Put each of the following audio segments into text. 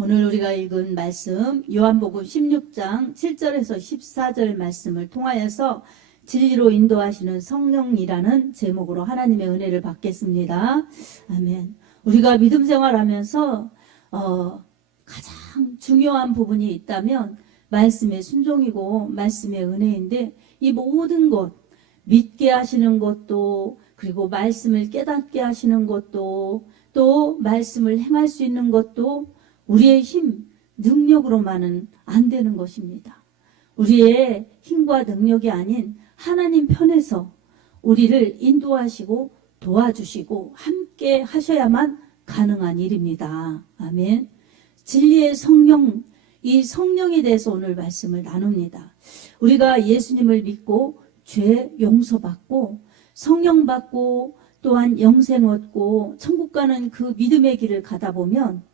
오늘 우리가 읽은 말씀 요한복음 16장 7절에서 14절 말씀을 통하여서 진리로 인도하시는 성령이라는 제목으로 하나님의 은혜를 받겠습니다. 아멘. 우리가 믿음 생활하면서 가장 중요한 부분이 있다면 말씀의 순종이고 말씀의 은혜인데, 이 모든 것, 믿게 하시는 것도, 그리고 말씀을 깨닫게 하시는 것도, 또 말씀을 행할 수 있는 것도 우리의 힘, 능력으로만은 안 되는 것입니다. 우리의 힘과 능력이 아닌 하나님 편에서 우리를 인도하시고 도와주시고 함께 하셔야만 가능한 일입니다. 아멘. 진리의 성령, 이 성령에 대해서 오늘 말씀을 나눕니다. 우리가 예수님을 믿고 죄 용서받고 성령 받고 또한 영생 얻고 천국 가는 그 믿음의 길을 가다 보면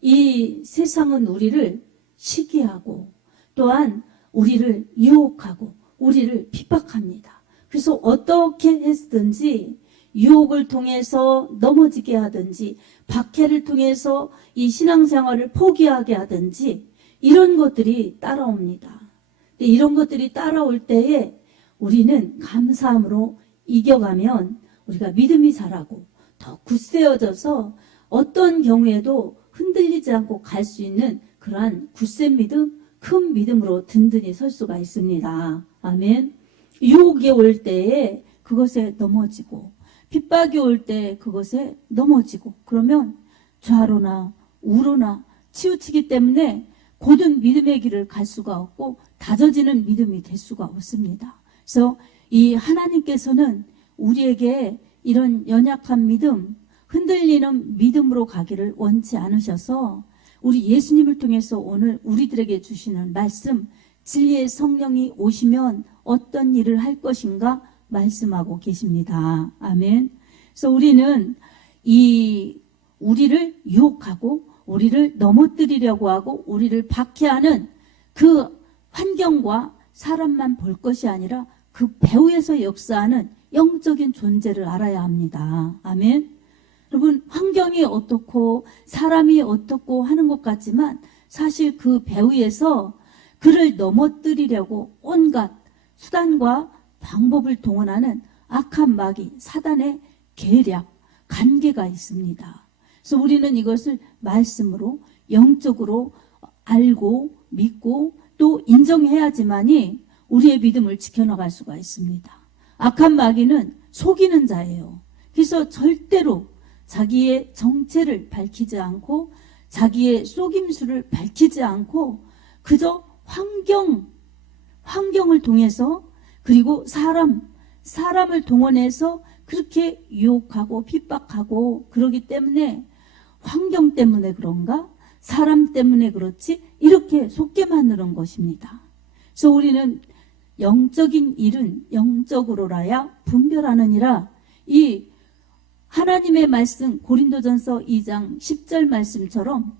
이 세상은 우리를 시기하고 또한 우리를 유혹하고 우리를 핍박합니다. 그래서 어떻게 했든지 유혹을 통해서 넘어지게 하든지 박해를 통해서 이 신앙생활을 포기하게 하든지 이런 것들이 따라옵니다. 근데 이런 것들이 따라올 때에 우리는 감사함으로 이겨가면 우리가 믿음이 자라고 더 굳세어져서 어떤 경우에도 흔들리지 않고 갈 수 있는 그러한 굳센 믿음, 큰 믿음으로 든든히 설 수가 있습니다. 아멘. 유혹이 올 때에 그것에 넘어지고 핍박이 올 때 그것에 넘어지고, 그러면 좌로나 우로나 치우치기 때문에 곧은 믿음의 길을 갈 수가 없고 다져지는 믿음이 될 수가 없습니다. 그래서 이 하나님께서는 우리에게 이런 연약한 믿음, 흔들리는 믿음으로 가기를 원치 않으셔서 우리 예수님을 통해서 오늘 우리들에게 주시는 말씀, 진리의 성령이 오시면 어떤 일을 할 것인가 말씀하고 계십니다. 아멘. 그래서 우리는 우리를 유혹하고 우리를 넘어뜨리려고 하고 우리를 박해하는 그 환경과 사람만 볼 것이 아니라 그 배후에서 역사하는 영적인 존재를 알아야 합니다. 아멘. 여러분, 환경이 어떻고 사람이 어떻고 하는 것 같지만 사실 그 배후에서 그를 넘어뜨리려고 온갖 수단과 방법을 동원하는 악한 마귀, 사단의 계략, 관계가 있습니다. 그래서 우리는 이것을 말씀으로 영적으로 알고 믿고 또 인정해야지만이 우리의 믿음을 지켜나갈 수가 있습니다. 악한 마귀는 속이는 자예요. 그래서 절대로 자기의 정체를 밝히지 않고 자기의 속임수를 밝히지 않고 그저 환경을 통해서, 그리고 사람을 동원해서 그렇게 유혹하고 핍박하고 그러기 때문에 환경 때문에 그런가? 사람 때문에 그렇지? 이렇게 속게 만드는 것입니다. 그래서 우리는 영적인 일은 영적으로라야 분별하느니라, 이 하나님의 말씀 고린도전서 2장 10절 말씀처럼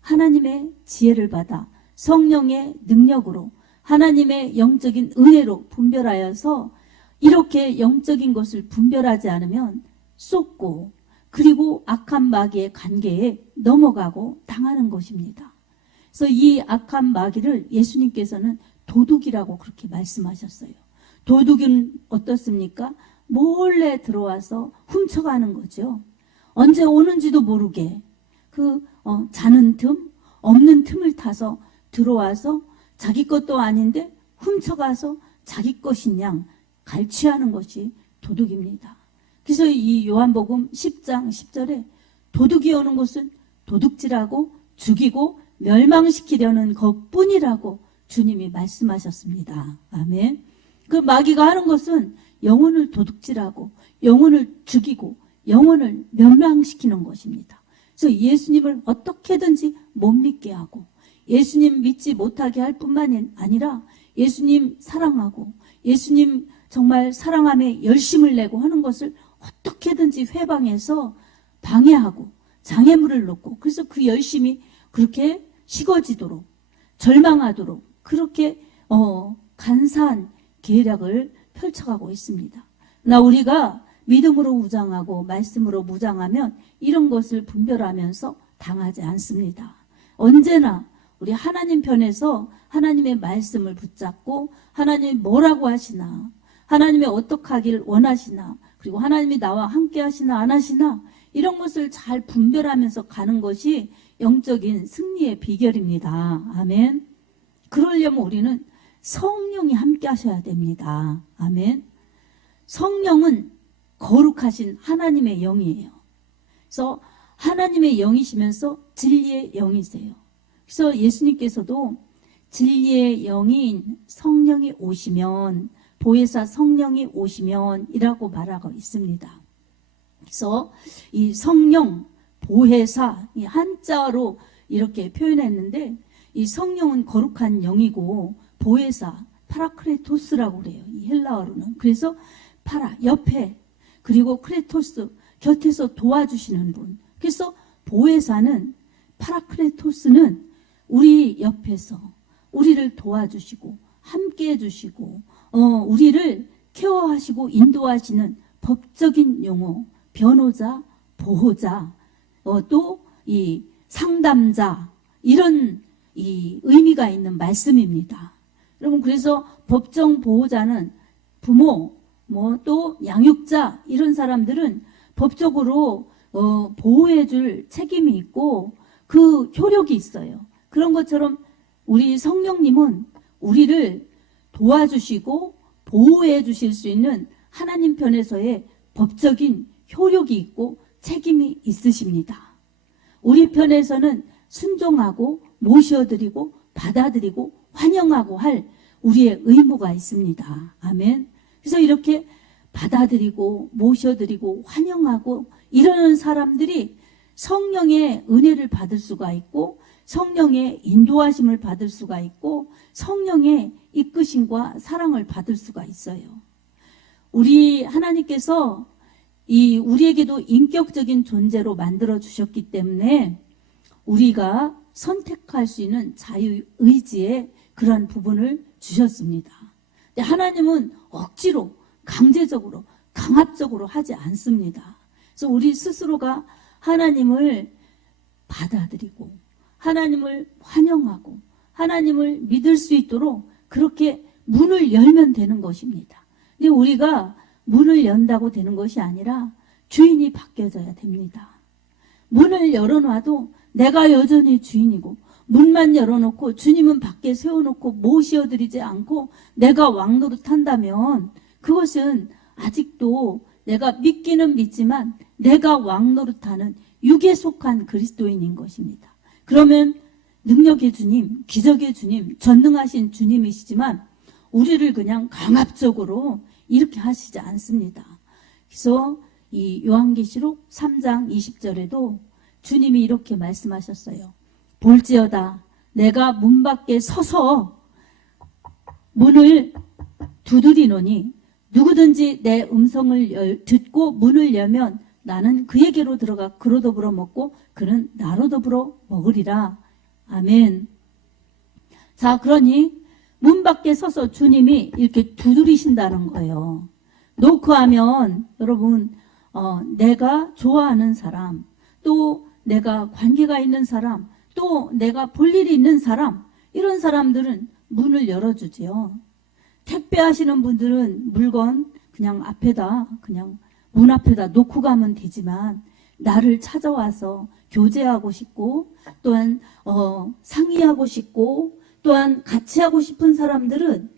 하나님의 지혜를 받아 성령의 능력으로 하나님의 영적인 은혜로 분별하여서 이렇게 영적인 것을 분별하지 않으면 쏟고 그리고 악한 마귀의 관계에 넘어가고 당하는 것입니다. 그래서 이 악한 마귀를 예수님께서는 도둑이라고 그렇게 말씀하셨어요. 도둑은 어떻습니까? 몰래 들어와서 훔쳐가는 거죠. 언제 오는지도 모르게 자는 틈, 없는 틈을 타서 들어와서 자기 것도 아닌데 훔쳐가서 자기 것인 양 갈취하는 것이 도둑입니다. 그래서 이 요한복음 10장 10절에 도둑이 오는 것은 도둑질하고 죽이고 멸망시키려는 것뿐이라고 주님이 말씀하셨습니다. 아멘. 그 마귀가 하는 것은 영혼을 도둑질하고 영혼을 죽이고 영혼을 멸망시키는 것입니다. 그래서 예수님을 어떻게든지 못 믿게 하고 예수님 믿지 못하게 할 뿐만이 아니라 예수님 사랑하고 예수님 정말 사랑함에 열심을 내고 하는 것을 어떻게든지 회방해서 방해하고 장애물을 놓고, 그래서 그 열심이 그렇게 식어지도록 절망하도록 그렇게 간사한 계략을 펼쳐가고 있습니다. 우리가 믿음으로 무장하고 말씀으로 무장하면 이런 것을 분별하면서 당하지 않습니다. 언제나 우리 하나님 편에서 하나님의 말씀을 붙잡고 하나님이 뭐라고 하시나, 하나님이 어떻게 하길 원하시나, 그리고 하나님이 나와 함께 하시나 안 하시나, 이런 것을 잘 분별하면서 가는 것이 영적인 승리의 비결입니다. 아멘. 그러려면 우리는 성령이 함께 하셔야 됩니다. 아멘. 성령은 거룩하신 하나님의 영이에요. 그래서 하나님의 영이시면서 진리의 영이세요. 그래서 예수님께서도 진리의 영인 성령이 오시면, 보혜사 성령이 오시면 이라고 말하고 있습니다. 그래서 이 성령, 보혜사, 이 한자로 이렇게 표현했는데, 이 성령은 거룩한 영이고 보혜사, 파라크레토스라고 그래요. 이 헬라어로는. 그래서 파라, 옆에, 그리고 크레토스, 곁에서 도와주시는 분. 그래서 보혜사는, 파라크레토스는 우리 옆에서 우리를 도와주시고 함께 해주시고 우리를 케어하시고 인도하시는 법적인 용어, 변호자, 보호자, 또 이 상담자, 이런 이 의미가 있는 말씀입니다. 여러분, 그래서 법정 보호자는 부모, 또 양육자, 이런 사람들은 법적으로 보호해줄 책임이 있고 그 효력이 있어요. 그런 것처럼 우리 성령님은 우리를 도와주시고 보호해 주실 수 있는 하나님 편에서의 법적인 효력이 있고 책임이 있으십니다. 우리 편에서는 순종하고 모셔드리고 받아들이고 환영하고 할 우리의 의무가 있습니다. 아멘. 그래서 이렇게 받아들이고 모셔드리고 환영하고 이러는 사람들이 성령의 은혜를 받을 수가 있고 성령의 인도하심을 받을 수가 있고 성령의 이끄심과 사랑을 받을 수가 있어요. 우리 하나님께서 우리에게도 인격적인 존재로 만들어 주셨기 때문에 우리가 선택할 수 있는 자유의지의 그러한 부분을 주셨습니다. 근데 하나님은 억지로, 강제적으로, 강압적으로 하지 않습니다. 그래서 우리 스스로가 하나님을 받아들이고 하나님을 환영하고 하나님을 믿을 수 있도록 그렇게 문을 열면 되는 것입니다. 근데 우리가 문을 연다고 되는 것이 아니라 주인이 바뀌어져야 됩니다. 문을 열어놔도 내가 여전히 주인이고 문만 열어놓고 주님은 밖에 세워놓고 모시어드리지 않고 내가 왕노릇한다면 그것은 아직도 내가 믿기는 믿지만 내가 왕노릇하는 육에 속한 그리스도인인 것입니다. 그러면 능력의 주님, 기적의 주님, 전능하신 주님이시지만 우리를 그냥 강압적으로 이렇게 하시지 않습니다. 그래서 이 요한계시록 3장 20절에도 주님이 이렇게 말씀하셨어요. 볼지어다 내가 문 밖에 서서 문을 두드리노니 누구든지 내 음성을 듣고 문을 열면 나는 그에게로 들어가 그로 더불어 먹고 그는 나로 더불어 먹으리라. 아멘. 자, 그러니 문 밖에 서서 주님이 이렇게 두드리신다는 거예요. 노크하면 여러분 내가 좋아하는 사람, 또 내가 관계가 있는 사람, 또 내가 볼 일이 있는 사람, 이런 사람들은 문을 열어주죠. 택배하시는 분들은 물건 그냥 앞에다, 그냥 문 앞에다 놓고 가면 되지만 나를 찾아와서 교제하고 싶고 또한 상의하고 싶고 또한 같이 하고 싶은 사람들은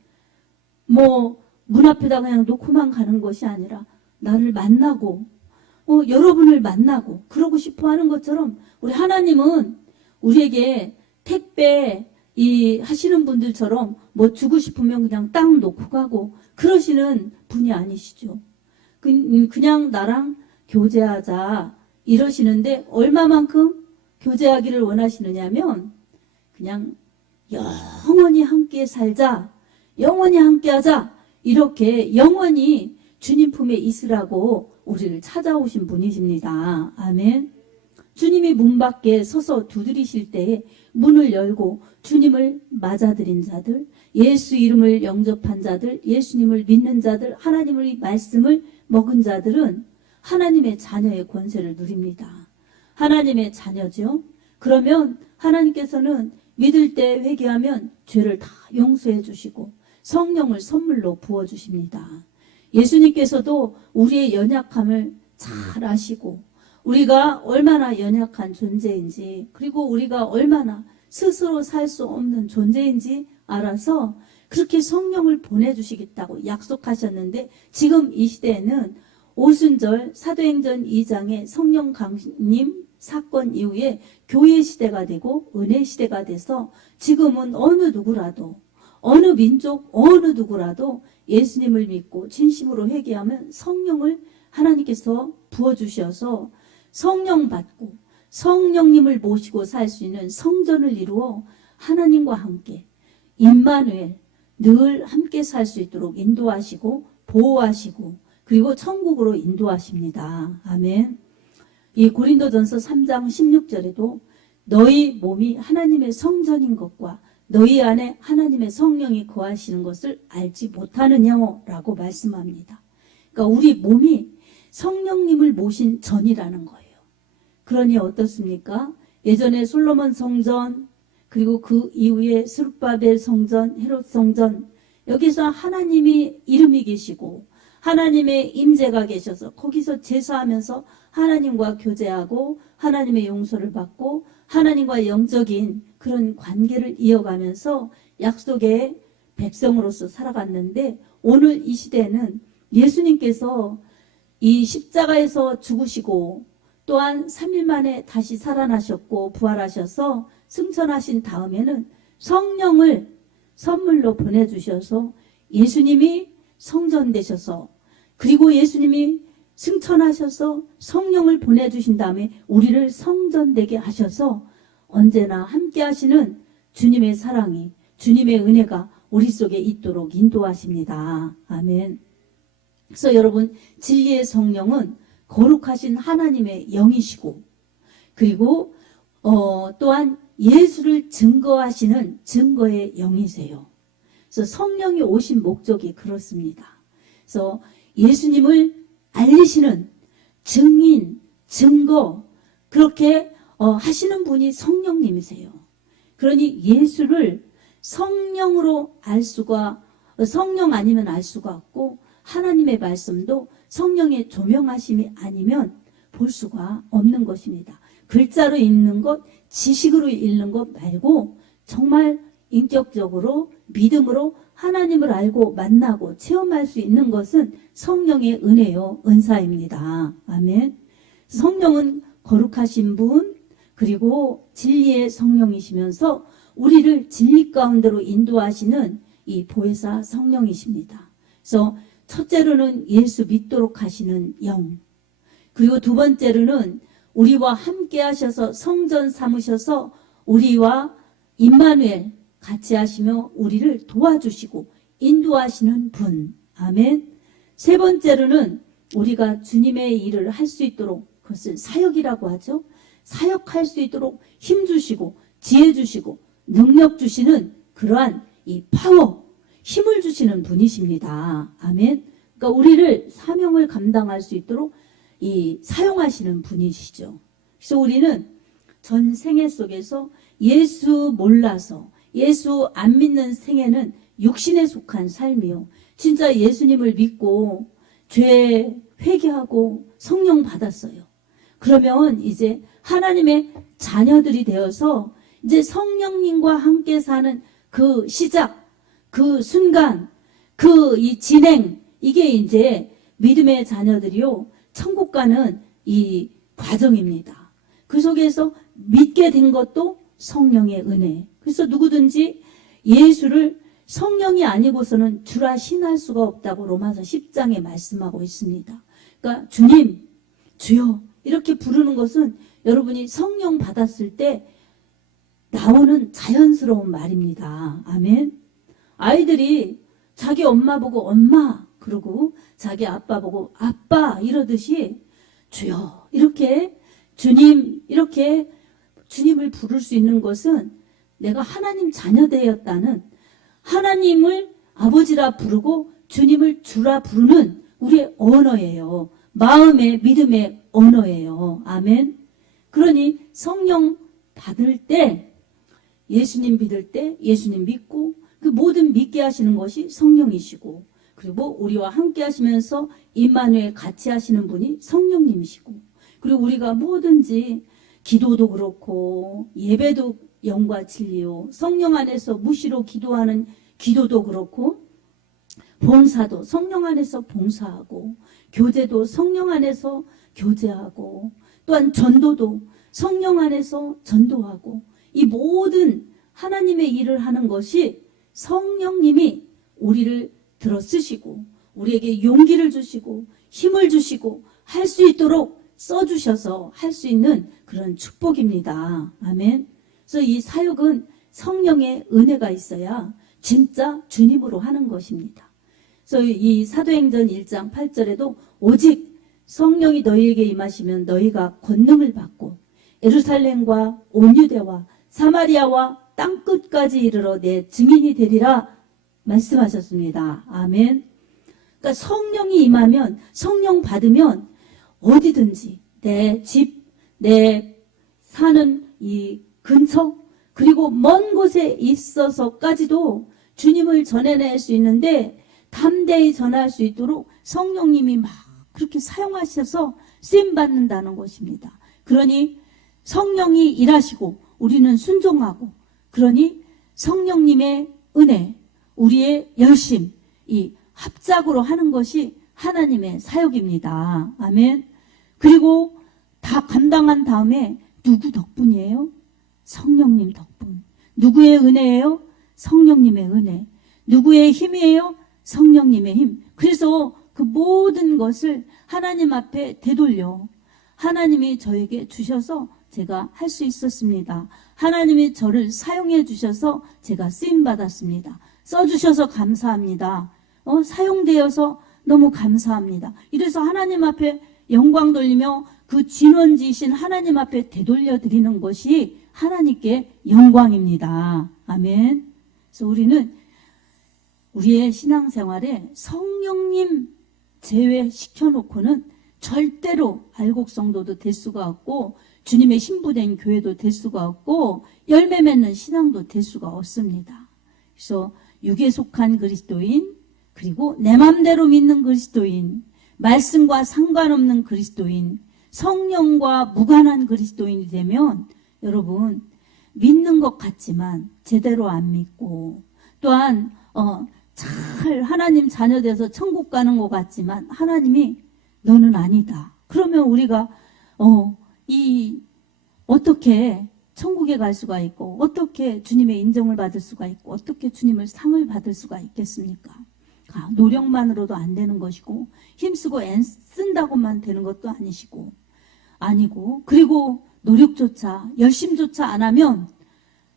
문 앞에다 그냥 놓고만 가는 것이 아니라 나를 만나고 여러분을 만나고 그러고 싶어 하는 것처럼 우리 하나님은 우리에게 택배 하시는 분들처럼 주고 싶으면 그냥 딱 놓고 가고 그러시는 분이 아니시죠. 그냥 나랑 교제하자 이러시는데 얼마만큼 교제하기를 원하시느냐면 그냥 영원히 함께 살자, 영원히 함께 하자, 이렇게 영원히 주님 품에 있으라고 우리를 찾아오신 분이십니다. 아멘. 주님이 문 밖에 서서 두드리실 때에 문을 열고 주님을 맞아들인 자들, 예수 이름을 영접한 자들, 예수님을 믿는 자들, 하나님의 말씀을 먹은 자들은 하나님의 자녀의 권세를 누립니다. 하나님의 자녀죠. 그러면 하나님께서는 믿을 때 회개하면 죄를 다 용서해 주시고 성령을 선물로 부어주십니다. 예수님께서도 우리의 연약함을 잘 아시고 우리가 얼마나 연약한 존재인지 그리고 우리가 얼마나 스스로 살 수 없는 존재인지 알아서 그렇게 성령을 보내주시겠다고 약속하셨는데 지금 이 시대에는 오순절 사도행전 2장의 성령 강림 사건 이후에 교회 시대가 되고 은혜 시대가 돼서 지금은 어느 누구라도 어느 민족 어느 누구라도 예수님을 믿고 진심으로 회개하면 성령을 하나님께서 부어주셔서 성령 받고 성령님을 모시고 살 수 있는 성전을 이루어 하나님과 함께 임마누엘 늘 함께 살 수 있도록 인도하시고 보호하시고 그리고 천국으로 인도하십니다. 아멘. 이 고린도전서 3장 16절에도 너희 몸이 하나님의 성전인 것과 너희 안에 하나님의 성령이 거하시는 것을 알지 못하느냐라고 말씀합니다. 그러니까 우리 몸이 성령님을 모신 전이라는 거예요. 그러니 어떻습니까? 예전에 솔로몬 성전 그리고 그 이후에 스룹바벨 성전, 헤롯 성전 여기서 하나님이 이름이 계시고 하나님의 임재가 계셔서 거기서 제사하면서 하나님과 교제하고 하나님의 용서를 받고 하나님과 영적인 그런 관계를 이어가면서 약속의 백성으로서 살아갔는데 오늘 이 시대는 예수님께서 이 십자가에서 죽으시고 또한 3일 만에 다시 살아나셨고 부활하셔서 승천하신 다음에는 성령을 선물로 보내주셔서 예수님이 성전 되셔서 그리고 예수님이 승천하셔서 성령을 보내주신 다음에 우리를 성전되게 하셔서 언제나 함께 하시는 주님의 사랑이 주님의 은혜가 우리 속에 있도록 인도하십니다. 아멘. 그래서 여러분 진리의 성령은 거룩하신 하나님의 영이시고 그리고 또한 예수를 증거하시는 증거의 영이세요. 그래서 성령이 오신 목적이 그렇습니다. 그래서 예수님을 알리시는 증인, 증거 그렇게 하시는 분이 성령님이세요. 그러니 예수를 성령으로 알 수가 성령 아니면 알 수가 없고 하나님의 말씀도 성령의 조명하심이 아니면 볼 수가 없는 것입니다. 글자로 읽는 것, 지식으로 읽는 것 말고 정말 인격적으로 믿음으로 하나님을 알고 만나고 체험할 수 있는 것은 성령의 은혜요, 은사입니다. 아멘. 성령은 거룩하신 분 그리고 진리의 성령이시면서 우리를 진리 가운데로 인도하시는 이 보혜사 성령이십니다. 그래서 첫째로는 예수 믿도록 하시는 영 그리고 두 번째로는 우리와 함께 하셔서 성전 삼으셔서 우리와 임마누엘 같이 하시며 우리를 도와주시고 인도하시는 분. 아멘. 세 번째로는 우리가 주님의 일을 할 수 있도록 그것을 사역이라고 하죠. 사역할 수 있도록 힘 주시고 지혜 주시고 능력 주시는 그러한 이 파워, 힘을 주시는 분이십니다. 아멘. 그러니까 우리를 사명을 감당할 수 있도록 이 사용하시는 분이시죠. 그래서 우리는 전 생애 속에서 예수 몰라서 예수 안 믿는 생애는 육신에 속한 삶이요. 진짜 예수님을 믿고 죄 회개하고 성령 받았어요. 그러면 이제 하나님의 자녀들이 되어서 이제 성령님과 함께 사는 그 시작, 그 순간, 그 이 진행 이게 이제 믿음의 자녀들이요. 천국 가는 이 과정입니다. 그 속에서 믿게 된 것도 성령의 은혜. 그래서 누구든지 예수를 성령이 아니고서는 주라 신할 수가 없다고 로마서 10장에 말씀하고 있습니다. 그러니까 주님, 주여 이렇게 부르는 것은 여러분이 성령 받았을 때 나오는 자연스러운 말입니다. 아멘. 아이들이 자기 엄마 보고 엄마 그러고 자기 아빠 보고 아빠 이러듯이 주여 이렇게 주님 이렇게 주님을 부를 수 있는 것은 내가 하나님 자녀되었다는 하나님을 아버지라 부르고 주님을 주라 부르는 우리의 언어예요. 마음의 믿음의 언어예요. 아멘. 그러니 성령 받을 때, 예수님 믿을 때 예수님 믿고 그 모든 믿게 하시는 것이 성령이시고, 그리고 우리와 함께 하시면서 임마누엘 같이 하시는 분이 성령님이시고, 그리고 우리가 뭐든지 기도도 그렇고 예배도 영과 진리요, 성령 안에서 무시로 기도하는 기도도 그렇고, 봉사도 성령 안에서 봉사하고, 교제도 성령 안에서 교제하고, 또한 전도도 성령 안에서 전도하고, 이 모든 하나님의 일을 하는 것이 성령님이 우리를 들어 쓰시고 우리에게 용기를 주시고 힘을 주시고 할 수 있도록 써주셔서 할 수 있는 그런 축복입니다. 아멘. 그래서 이 사역은 성령의 은혜가 있어야 진짜 주님으로 하는 것입니다. 그래서 이 사도행전 1장 8절에도 오직 성령이 너희에게 임하시면 너희가 권능을 받고 예루살렘과 온 유대와 사마리아와 땅끝까지 이르러 내 증인이 되리라 말씀하셨습니다. 아멘. 그러니까 성령이 임하면, 성령 받으면 어디든지 내 집, 내 사는 이 근처, 그리고 먼 곳에 있어서까지도 주님을 전해낼 수 있는데 담대히 전할 수 있도록 성령님이 막 그렇게 사용하셔서 쓰임받는다는 것입니다. 그러니 성령이 일하시고 우리는 순종하고, 그러니 성령님의 은혜, 우리의 열심, 이 합작으로 하는 것이 하나님의 사역입니다. 아멘. 그리고 다 감당한 다음에 누구 덕분이에요? 성령님 덕분. 누구의 은혜예요? 성령님의 은혜. 누구의 힘이에요? 성령님의 힘. 그래서 그 모든 것을 하나님 앞에 되돌려 하나님이 저에게 주셔서 제가 할 수 있었습니다. 하나님이 저를 사용해 주셔서 제가 쓰임받았습니다. 써주셔서 감사합니다. 사용되어서 너무 감사합니다. 이래서 하나님 앞에 영광 돌리며 그 진원지신 하나님 앞에 되돌려 드리는 것이 하나님께 영광입니다. 아멘. 그래서 우리는 우리의 신앙생활에 성령님 제외시켜놓고는 절대로 알곡성도도 될 수가 없고, 주님의 신부된 교회도 될 수가 없고, 열매 맺는 신앙도 될 수가 없습니다. 그래서 육에 속한 그리스도인, 그리고 내 맘대로 믿는 그리스도인, 말씀과 상관없는 그리스도인, 성령과 무관한 그리스도인이 되면 여러분 믿는 것 같지만 제대로 안 믿고, 또한 잘 하나님 자녀 돼서 천국 가는 것 같지만 하나님이 너는 아니다. 그러면 우리가 어떻게 천국에 갈 수가 있고, 어떻게 주님의 인정을 받을 수가 있고, 어떻게 주님을 상을 받을 수가 있겠습니까? 노력만으로도 안 되는 것이고, 힘쓰고 애쓴다고만 되는 것도 아니고, 그리고 노력조차 열심조차 안 하면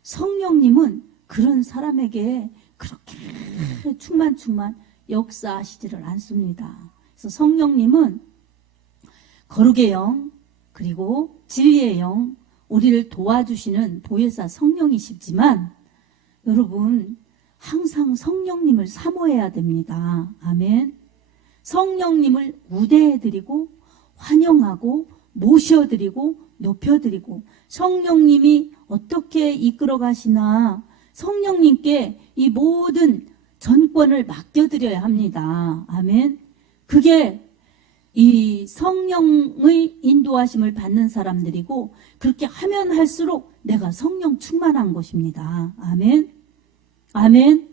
성령님은 그런 사람에게 그렇게 충만 역사하시지를 않습니다. 그래서 성령님은 거룩의 영, 그리고 진리의 영, 우리를 도와주시는 보혜사 성령이시지만 여러분 항상 성령님을 사모해야 됩니다. 아멘. 성령님을 우대해드리고 환영하고 모셔드리고 높여드리고, 성령님이 어떻게 이끌어 가시나 성령님께 이 모든 전권을 맡겨드려야 합니다. 아멘. 그게 이 성령의 인도하심을 받는 사람들이고, 그렇게 하면 할수록 내가 성령 충만한 것입니다. 아멘. 아멘.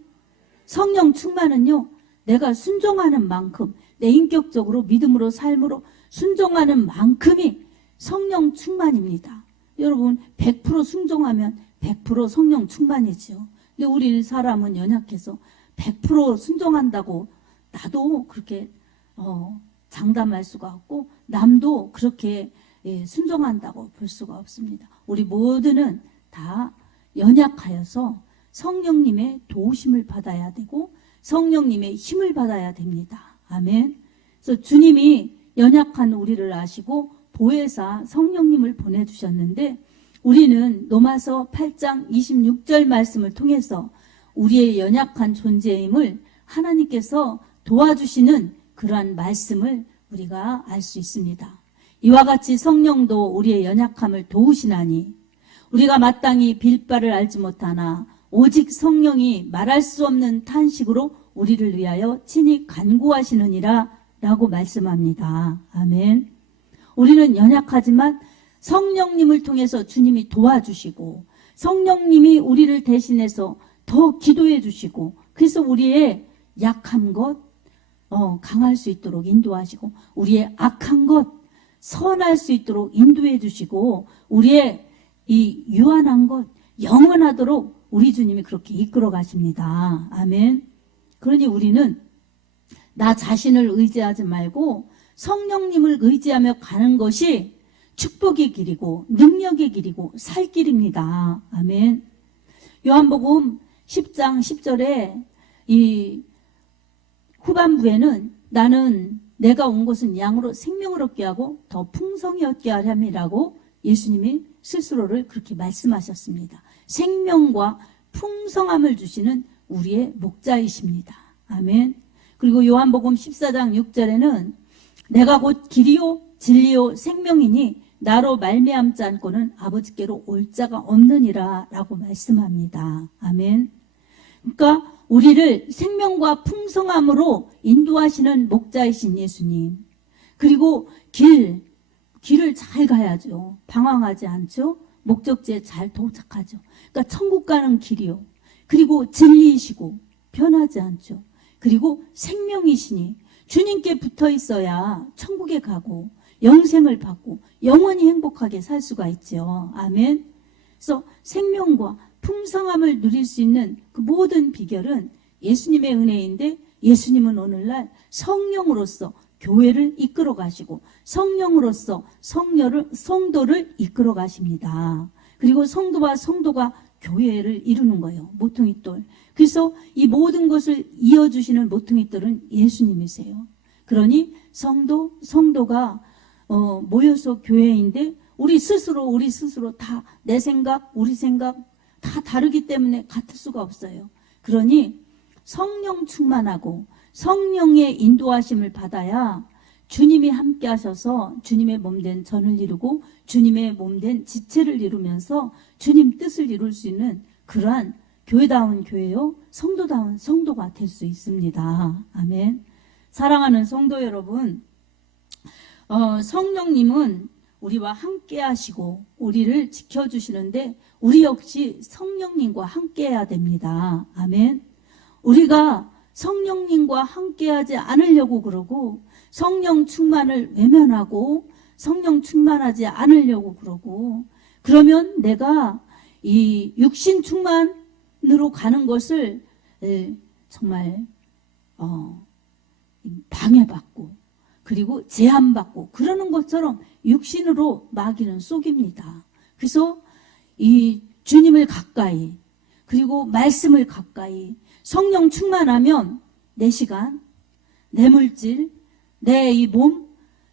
성령 충만은요, 내가 순종하는 만큼, 내 인격적으로 믿음으로 삶으로 순종하는 만큼이 성령 충만입니다. 여러분 100% 순종하면 100% 성령 충만이죠. 근데 우리 사람은 연약해서 100% 순종한다고 나도 그렇게 장담할 수가 없고, 남도 그렇게 순종한다고 볼 수가 없습니다. 우리 모두는 다 연약하여서 성령님의 도우심을 받아야 되고 성령님의 힘을 받아야 됩니다. 아멘. 그래서 주님이 연약한 우리를 아시고 보혜사 성령님을 보내주셨는데, 우리는 로마서 8장 26절 말씀을 통해서 우리의 연약한 존재임을 하나님께서 도와주시는 그러한 말씀을 우리가 알 수 있습니다. 이와 같이 성령도 우리의 연약함을 도우시나니 우리가 마땅히 빌 바를 알지 못하나 오직 성령이 말할 수 없는 탄식으로 우리를 위하여 친히 간구하시느니라 라고 말씀합니다. 아멘. 우리는 연약하지만 성령님을 통해서 주님이 도와주시고 성령님이 우리를 대신해서 더 기도해 주시고 그래서 우리의 약한 것 강할 수 있도록 인도하시고 우리의 악한 것 선할 수 있도록 인도해 주시고 우리의 이 유한한 것 영원하도록 우리 주님이 그렇게 이끌어 가십니다. 아멘. 그러니 우리는 나 자신을 의지하지 말고 성령님을 의지하며 가는 것이 축복의 길이고 능력의 길이고 살 길입니다. 아멘. 요한복음 10장 10절에 이 후반부에는 나는 내가 온 것은 양으로 생명을 얻게 하고 더 풍성히 얻게 하렴이라고 예수님이 스스로를 그렇게 말씀하셨습니다. 생명과 풍성함을 주시는 우리의 목자이십니다. 아멘. 그리고 요한복음 14장 6절에는 내가 곧 길이요 진리요 생명이니 나로 말미암지 않고는 아버지께로 올 자가 없느니라 라고 말씀합니다. 아멘. 그러니까 우리를 생명과 풍성함으로 인도하시는 목자이신 예수님. 그리고 길을 잘 가야죠. 방황하지 않죠. 목적지에 잘 도착하죠. 그러니까 천국 가는 길이요. 그리고 진리이시고 변하지 않죠. 그리고 생명이시니 주님께 붙어 있어야 천국에 가고 영생을 받고 영원히 행복하게 살 수가 있죠. 아멘. 그래서 생명과 풍성함을 누릴 수 있는 그 모든 비결은 예수님의 은혜인데 예수님은 오늘날 성령으로서 교회를 이끌어 가시고 성령으로서 성도를 이끌어 가십니다. 그리고 성도와 성도가 교회를 이루는 거예요. 모퉁이돌. 그래서 이 모든 것을 이어주시는 모퉁이돌은 예수님이세요. 그러니 성도가 모여서 교회인데 우리 스스로 다 내 생각, 우리 생각 다 다르기 때문에 같을 수가 없어요. 그러니 성령 충만하고 성령의 인도하심을 받아야 주님이 함께 하셔서 주님의 몸된 전을 이루고 주님의 몸된 지체를 이루면서 주님 뜻을 이룰 수 있는 그러한 교회다운 교회요, 성도다운 성도가 될 수 있습니다. 아멘. 사랑하는 성도 여러분, 성령님은 우리와 함께 하시고 우리를 지켜주시는데 우리 역시 성령님과 함께 해야 됩니다. 아멘. 우리가 성령님과 함께하지 않으려고 그러고 성령 충만을 외면하고 성령 충만하지 않으려고 그러고 그러면 내가 이 육신 충만으로 가는 것을 정말 방해받고 그리고 제한받고 그러는 것처럼 육신으로 마귀는 속입니다. 그래서 이 주님을 가까이 그리고 말씀을 가까이 성령 충만하면 내 시간, 내 물질, 내 이 몸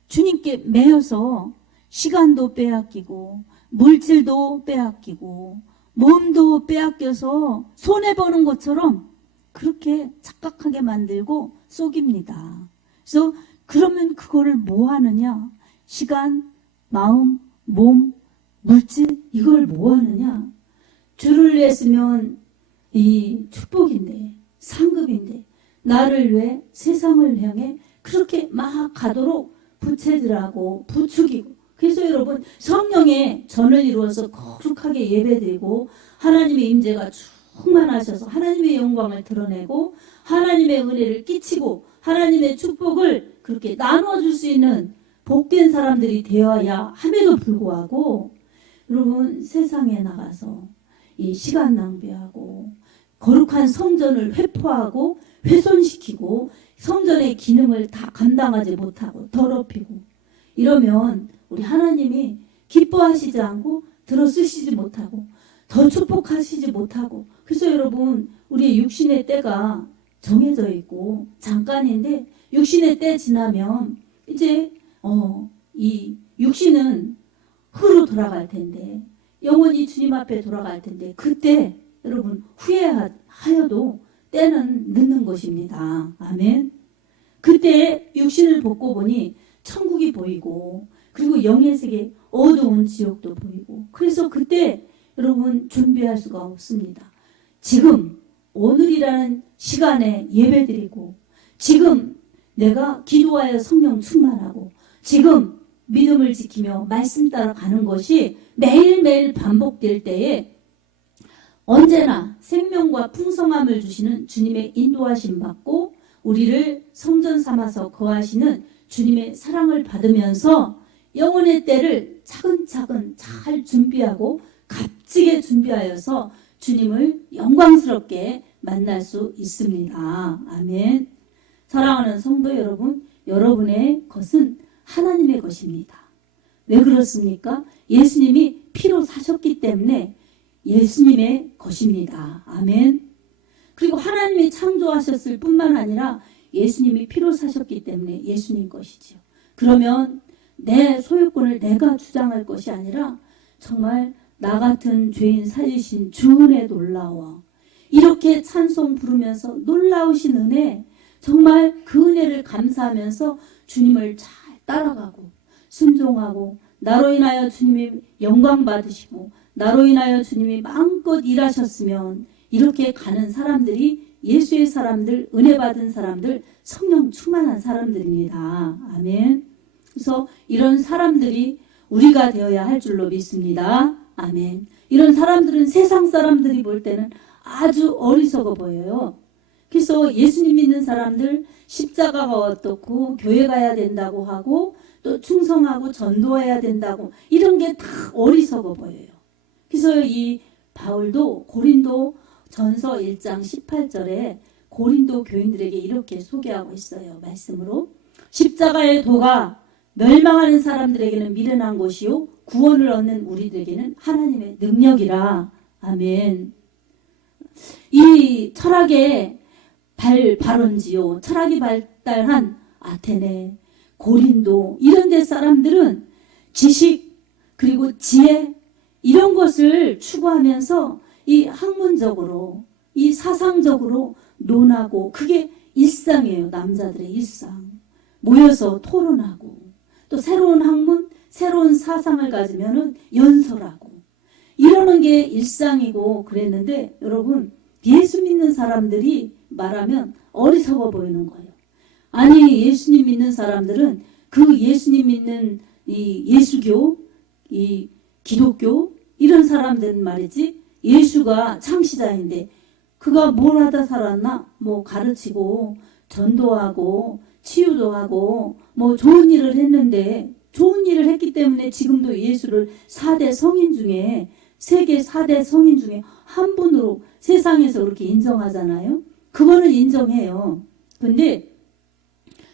주님께 매여서 시간도 빼앗기고 물질도 빼앗기고 몸도 빼앗겨서 손해보는 것처럼 그렇게 착각하게 만들고 속입니다. 그래서 그러면 그거를 뭐 하느냐? 시간, 마음, 몸, 물질 이걸 뭐 하느냐? 주를 위했으면 이 축복인데 상급인데 나를 위해 세상을 향해 그렇게 막 가도록 부채질하고 부추기고 그래서 여러분 성령의 전을 이루어서 거룩하게 예배드리고 하나님의 임재가 충만하셔서 하나님의 영광을 드러내고 하나님의 은혜를 끼치고 하나님의 축복을 그렇게 나눠줄 수 있는 복된 사람들이 되어야 함에도 불구하고 여러분 세상에 나가서 이 시간 낭비하고 거룩한 성전을 회포하고 훼손시키고 성전의 기능을 다 감당하지 못하고 더럽히고 이러면 우리 하나님이 기뻐하시지 않고 들어쓰시지 못하고 더 축복하시지 못하고 그래서 여러분 우리의 육신의 때가 정해져 있고 잠깐인데 육신의 때 지나면 이제 이 육신은 흙으로 돌아갈 텐데 영원히 주님 앞에 돌아갈 텐데 그때 여러분 후회하여도 때는 늦는 것입니다. 아멘. 그때 육신을 벗고 보니 천국이 보이고 그리고 영의 세계 어두운 지옥도 보이고 그래서 그때 여러분 준비할 수가 없습니다. 지금 오늘이라는 시간에 예배드리고, 지금 내가 기도하여 성령 충만하고, 지금 믿음을 지키며 말씀 따라 가는 것이 매일매일 반복될 때에 언제나 생명과 풍성함을 주시는 주님의 인도하심 받고 우리를 성전 삼아서 거하시는 주님의 사랑을 받으면서 영혼의 때를 차근차근 잘 준비하고 값지게 준비하여서 주님을 영광스럽게 만날 수 있습니다. 아멘. 사랑하는 성도 여러분, 여러분의 것은 하나님의 것입니다. 왜 그렇습니까? 예수님이 피로 사셨기 때문에 예수님의 것입니다. 아멘. 그리고 하나님이 창조하셨을 뿐만 아니라 예수님이 피로 사셨기 때문에 예수님 것이지요. 그러면 내 소유권을 내가 주장할 것이 아니라 정말 나 같은 죄인 살리신 주 은혜 놀라워. 이렇게 찬송 부르면서 놀라우신 은혜, 정말 그 은혜를 감사하면서 주님을 잘 따라가고 순종하고, 나로 인하여 주님이 영광 받으시고 나로 인하여 주님이 마음껏 일하셨으면, 이렇게 가는 사람들이 예수의 사람들, 은혜 받은 사람들, 성령 충만한 사람들입니다. 아멘. 그래서 이런 사람들이 우리가 되어야 할 줄로 믿습니다. 아멘. 이런 사람들은 세상 사람들이 볼 때는 아주 어리석어 보여요. 그래서 예수님 믿는 사람들 십자가가 어떻고 교회 가야 된다고 하고 또 충성하고 전도해야 된다고, 이런 게 다 어리석어 보여요. 그래서 이 바울도 고린도 전서 1장 18절에 고린도 교인들에게 이렇게 소개하고 있어요. 말씀으로, 십자가의 도가 멸망하는 사람들에게는 미련한 것이요 구원을 얻는 우리들에게는 하나님의 능력이라. 아멘. 이 철학의 발원지요, 철학이 발달한 아테네, 고린도, 이런 데 사람들은 지식 그리고 지혜 이런 것을 추구하면서 이 학문적으로, 이 사상적으로 논하고, 그게 일상이에요. 남자들의 일상. 모여서 토론하고, 또 새로운 학문, 새로운 사상을 가지면은 연설하고, 이러는 게 일상이고 그랬는데, 여러분, 예수 믿는 사람들이 말하면 어리석어 보이는 거예요. 아니, 예수님 믿는 사람들은 그 예수님 믿는 이 예수교, 이 기독교, 이런 사람들은 말이지, 예수가 창시자인데 그가 뭘 하다 살았나? 뭐 가르치고 전도하고 치유도 하고 뭐 좋은 일을 했는데, 좋은 일을 했기 때문에 지금도 예수를 4대 성인 중에, 세계 4대 성인 중에 한 분으로 세상에서 그렇게 인정하잖아요. 그거는 인정해요. 근데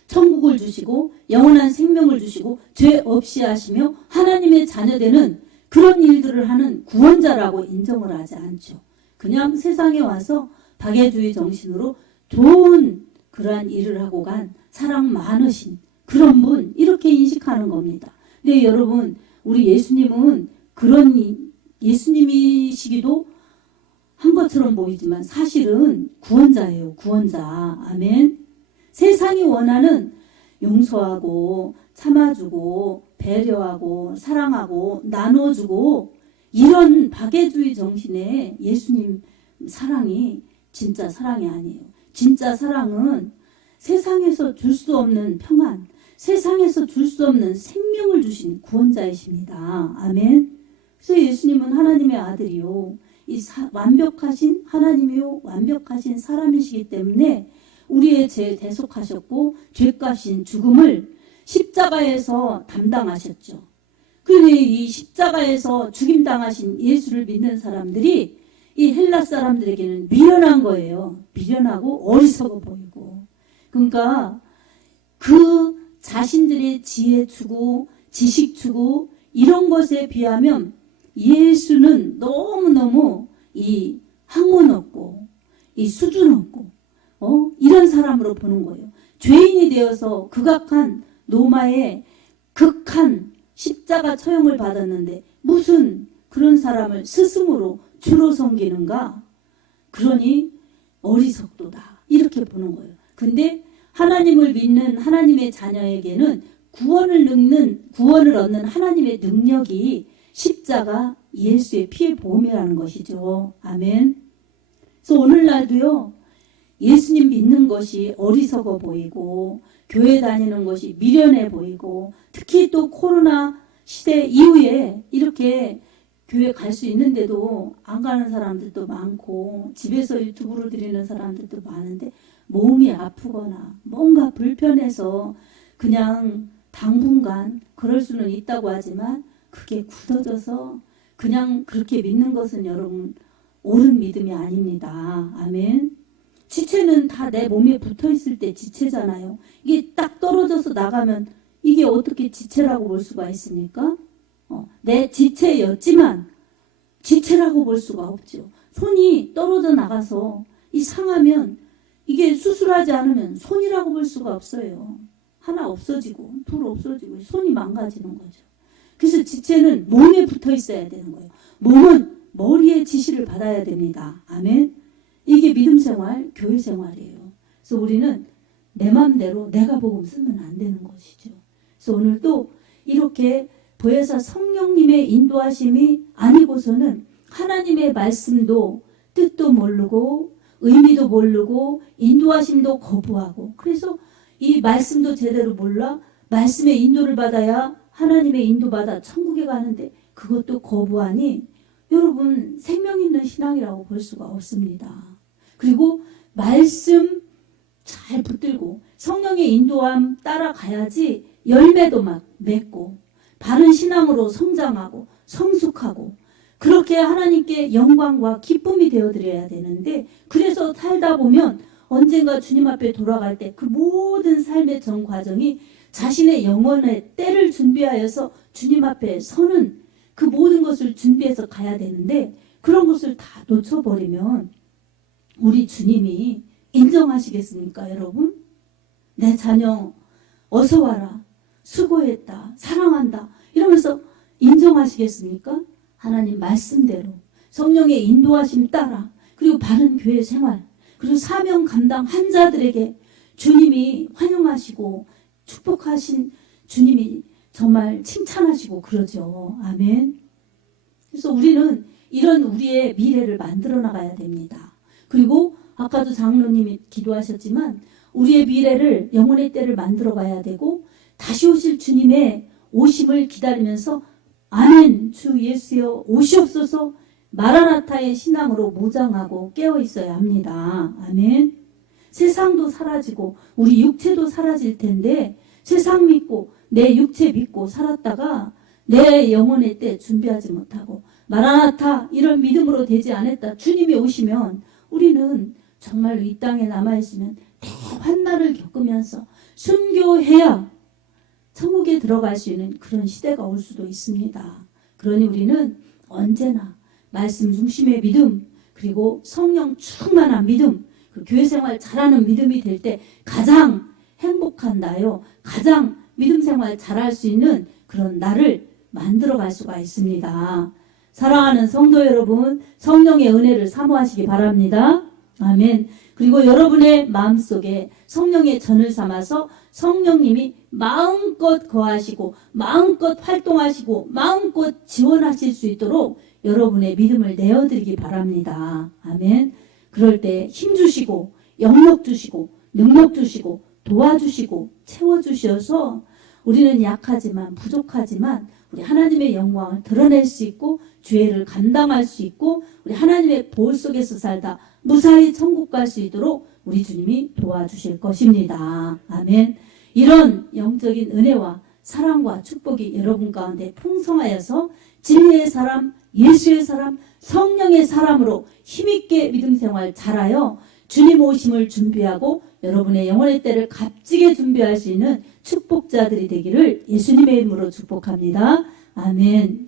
천국을 주시고 영원한 생명을 주시고 죄 없이 하시며 하나님의 자녀되는 그런 일들을 하는 구원자라고 인정을 하지 않죠. 그냥 세상에 와서 박애주의 정신으로 좋은 그러한 일을 하고 간 사랑 많으신 그런 분, 이렇게 인식하는 겁니다. 근데 여러분, 우리 예수님은 그런 예수님이시기도 한 것처럼 보이지만 사실은 구원자예요. 구원자. 아멘. 세상이 원하는 용서하고 참아주고 배려하고 사랑하고 나눠주고, 이런 박애주의 정신의 예수님 사랑이 진짜 사랑이 아니에요. 진짜 사랑은 세상에서 줄 수 없는 평안, 세상에서 줄 수 없는 생명을 주신 구원자이십니다. 아멘. 그래서 예수님은 하나님의 아들이요, 완벽하신 하나님이요 완벽하신 사람이시기 때문에 우리의 죄 대속하셨고 죄값인 죽음을 십자가에서 담당하셨죠. 그런데 이 십자가에서 죽임당하신 예수를 믿는 사람들이 이 헬라 사람들에게는 미련한 거예요. 미련하고 어리석어 보이고. 그러니까 그 자신들의 지혜 추구, 지식 추구, 이런 것에 비하면 예수는 너무너무 이 학문 없고 이 수준 없고 이런 사람으로 보는 거예요. 죄인이 되어서 극악한 노마의 극한 십자가 처형을 받았는데 무슨 그런 사람을 스승으로 주로 섬기는가? 그러니 어리석도다, 이렇게 보는 거예요. 근데 하나님을 믿는 하나님의 자녀에게는 구원을 얻는 하나님의 능력이 십자가 예수의 피의 보험이라는 것이죠. 아멘. 그래서 오늘날도요, 예수님 믿는 것이 어리석어 보이고 교회 다니는 것이 미련해 보이고, 특히 또 코로나 시대 이후에 이렇게 교회 갈 수 있는데도 안 가는 사람들도 많고 집에서 유튜브로 드리는 사람들도 많은데, 몸이 아프거나 뭔가 불편해서 그냥 당분간 그럴 수는 있다고 하지만 그게 굳어져서 그냥 그렇게 믿는 것은 여러분 옳은 믿음이 아닙니다. 아멘. 지체는 다 내 몸에 붙어 있을 때 지체잖아요. 이게 딱 떨어져서 나가면 이게 어떻게 지체라고 볼 수가 있습니까? 내 지체였지만 지체라고 볼 수가 없죠. 손이 떨어져 나가서 이 상하면 이게 수술하지 않으면 손이라고 볼 수가 없어요. 하나 없어지고 둘 없어지고 손이 망가지는 거죠. 그래서 지체는 몸에 붙어 있어야 되는 거예요. 몸은 머리의 지시를 받아야 됩니다. 아멘. 이게 믿음 생활, 교회 생활이에요. 그래서 우리는 내 마음대로 내가 복음 쓰면 안 되는 것이죠. 그래서 오늘 또 이렇게 보혜사 성령님의 인도하심이 아니고서는 하나님의 말씀도 뜻도 모르고 의미도 모르고 인도하심도 거부하고, 그래서 이 말씀도 제대로 몰라 말씀의 인도를 받아야 하나님의 인도받아 천국에 가는데 그것도 거부하니 여러분 생명 있는 신앙이라고 볼 수가 없습니다. 그리고 말씀 잘 붙들고 성령의 인도함 따라가야지 열매도 막 맺고 바른 신앙으로 성장하고 성숙하고 그렇게 하나님께 영광과 기쁨이 되어드려야 되는데, 그래서 살다 보면 언젠가 주님 앞에 돌아갈 때 그 모든 삶의 전 과정이 자신의 영혼의 때를 준비하여서 주님 앞에 서는 그 모든 것을 준비해서 가야 되는데, 그런 것을 다 놓쳐버리면 우리 주님이 인정하시겠습니까, 여러분? 내 자녀 어서 와라, 수고했다, 사랑한다 이러면서 인정하시겠습니까? 하나님 말씀대로 성령의 인도하심 따라, 그리고 바른 교회 생활, 그리고 사명 감당한 자들에게 주님이 환영하시고 축복하신 주님이 정말 칭찬하시고 그러죠. 아멘. 그래서 우리는 이런 우리의 미래를 만들어 나가야 됩니다. 그리고 아까도 장로님이 기도하셨지만 우리의 미래를, 영혼의 때를 만들어 가야 되고 다시 오실 주님의 오심을 기다리면서 아멘 주 예수여 오시옵소서 마라나타의 신앙으로 무장하고 깨어 있어야 합니다. 아멘. 세상도 사라지고 우리 육체도 사라질 텐데 세상 믿고 내 육체 믿고 살았다가 내 영혼의 때 준비하지 못하고 마라나타 이런 믿음으로 되지 않았다 주님이 오시면 우리는 정말로 이 땅에 남아있으면 대환난을 겪으면서 순교해야 천국에 들어갈 수 있는 그런 시대가 올 수도 있습니다. 그러니 우리는 언제나 말씀 중심의 믿음, 그리고 성령 충만한 믿음, 그 교회 생활 잘하는 믿음이 될 때 가장 행복한 나요, 가장 믿음 생활 잘할 수 있는 그런 나를 만들어갈 수가 있습니다. 사랑하는 성도 여러분, 성령의 은혜를 사모하시기 바랍니다. 아멘. 그리고 여러분의 마음속에 성령의 전을 삼아서 성령님이 마음껏 거하시고 마음껏 활동하시고 마음껏 지원하실 수 있도록 여러분의 믿음을 내어드리기 바랍니다. 아멘. 그럴 때 힘주시고 영력 주시고 능력 주시고 도와주시고 채워주셔서 우리는 약하지만 부족하지만 우리 하나님의 영광을 드러낼 수 있고 죄를 감당할 수 있고 우리 하나님의 보호 속에서 살다 무사히 천국 갈 수 있도록 우리 주님이 도와주실 것입니다. 아멘. 이런 영적인 은혜와 사랑과 축복이 여러분 가운데 풍성하여서 진리의 사람, 예수의 사람, 성령의 사람으로 힘있게 믿음 생활 잘하여 주님 오심을 준비하고 여러분의 영혼의 때를 값지게 준비할 수 있는 축복자들이 되기를 예수님의 이름으로 축복합니다. 아멘.